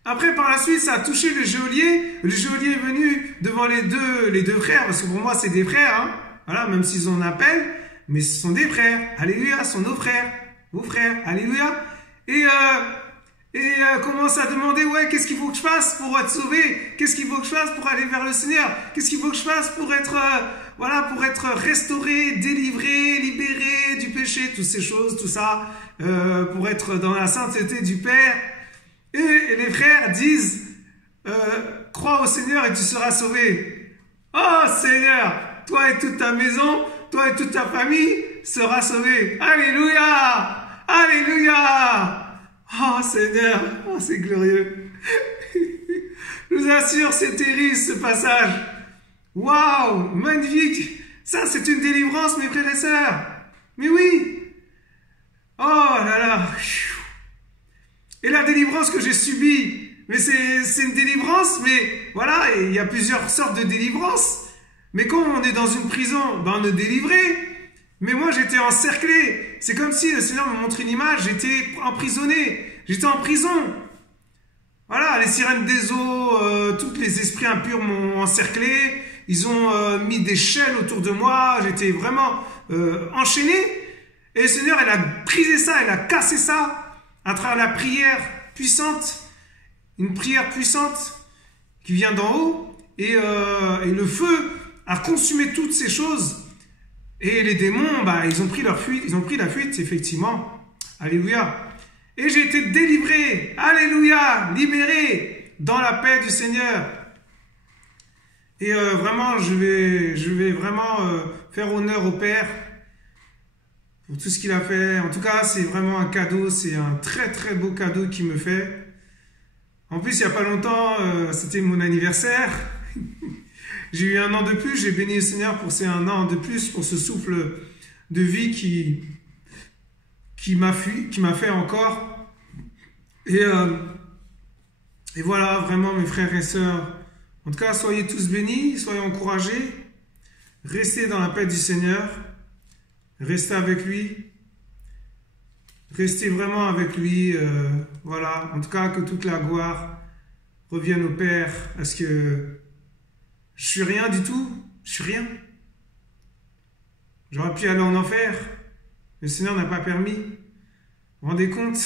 après, par la suite, ça a touché le geôlier. Le geôlier est venu devant les deux frères, parce que pour moi, c'est des frères. Hein. Voilà, même s'ils en appellent, mais ce sont des frères. Alléluia, ce sont nos frères. Vos frères. Alléluia. Et commence à demander, ouais, qu'est-ce qu'il faut que je fasse pour être sauvé? Qu'est-ce qu'il faut que je fasse pour aller vers le Seigneur? Qu'est-ce qu'il faut que je fasse pour être, pour être restauré, délivré, libéré du péché, toutes ces choses, tout ça, pour être dans la sainteté du Père. Et les frères disent, crois au Seigneur et tu seras sauvé. Oh Seigneur, toi et toute ta maison, toi et toute ta famille sera sauvée. Alléluia! Alléluia! Oh Seigneur, oh c'est glorieux. Je vous assure, c'est terrible ce passage. Waouh, magnifique. Ça, c'est une délivrance, mes frères et sœurs. Mais oui. Oh là là. Et la délivrance que j'ai subie, mais c'est une délivrance, mais voilà, il y a plusieurs sortes de délivrances. Mais quand on est dans une prison, ben on est délivré. Mais moi, j'étais encerclé. C'est comme si le Seigneur me montre une image, j'étais emprisonné. J'étais en prison. Voilà, les sirènes des eaux, tous les esprits impurs m'ont encerclé. Ils ont mis des chaînes autour de moi. J'étais vraiment enchaîné. Et le Seigneur, il a brisé ça, il a cassé ça à travers la prière puissante. Une prière puissante qui vient d'en haut. Et le feu a consumé toutes ces choses. Et les démons, bah, ils ont pris leur fuite. Ils ont pris la fuite, effectivement. Alléluia. Et j'ai été délivré. Alléluia. Libéré dans la paix du Seigneur. Et vraiment, je vais vraiment faire honneur au Père pour tout ce qu'il a fait. En tout cas, c'est vraiment un cadeau. C'est un très très beau cadeau qu'il me fait. En plus, il n'y a pas longtemps, c'était mon anniversaire. J'ai eu 1 an de plus. J'ai béni le Seigneur pour ces 1 an de plus, pour ce souffle de vie qui m'a fait encore. Et voilà, vraiment, mes frères et sœurs. En tout cas, soyez tous bénis, soyez encouragés. Restez dans la paix du Seigneur. Restez avec lui. Restez vraiment avec lui. Voilà. En tout cas, que toute la gloire revienne au Père. Parce que je suis rien du tout. Je suis rien. J'aurais pu aller en enfer. Le Seigneur n'a pas permis. Vous vous rendez compte?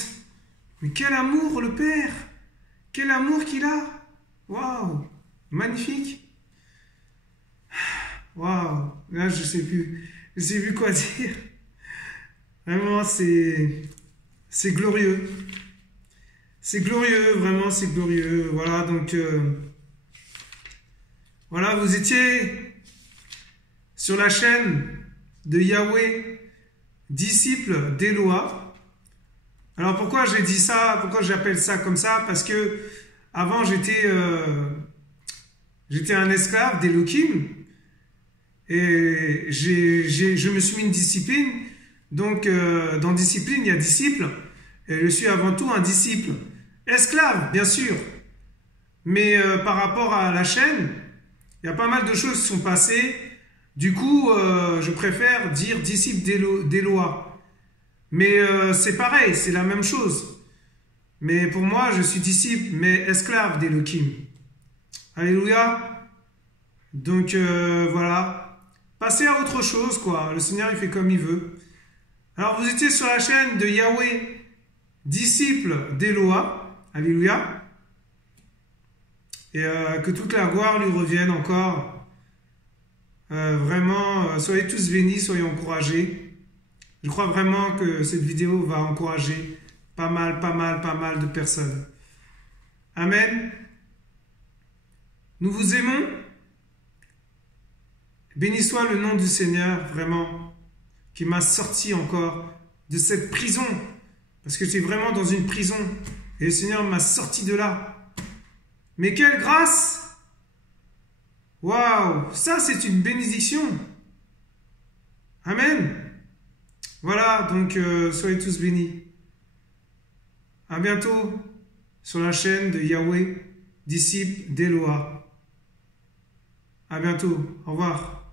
Mais quel amour le Père! Quel amour qu'il a! Waouh! Magnifique! Waouh! Là, je sais plus. Je sais plus quoi dire. Vraiment, c'est glorieux. C'est glorieux, vraiment, c'est glorieux. Voilà, donc... voilà, vous étiez sur la chaîne de Yahweh, disciple d'Éloah. Alors pourquoi j'ai dit ça? Pourquoi j'appelle ça comme ça? Parce que avant j'étais un esclave d'Elohim et je me suis mis une discipline. Donc dans discipline il y a disciple et je suis avant tout un disciple. Esclave bien sûr, mais par rapport à la chaîne, il y a pas mal de choses qui sont passées. Du coup je préfère dire disciple d'Éloah. Mais c'est pareil, c'est la même chose. Mais pour moi, je suis disciple, mais esclave d'Elohim. Alléluia. Donc voilà. Passez à autre chose, quoi. Le Seigneur, il fait comme il veut. Alors, vous étiez sur la chaîne de Yahweh, disciple d'Éloah. Alléluia. Et que toute la gloire lui revienne encore. Vraiment, soyez tous bénis, soyez encouragés. Je crois vraiment que cette vidéo va encourager pas mal de personnes. Amen. Nous vous aimons. Béni soit le nom du Seigneur, vraiment, qui m'a sorti encore de cette prison. Parce que j'étais vraiment dans une prison. Et le Seigneur m'a sorti de là. Mais quelle grâce! Waouh! Ça, c'est une bénédiction. Amen. Voilà, donc soyez tous bénis. À bientôt sur la chaîne de Yahweh, disciple d'Éloah. À bientôt. Au revoir.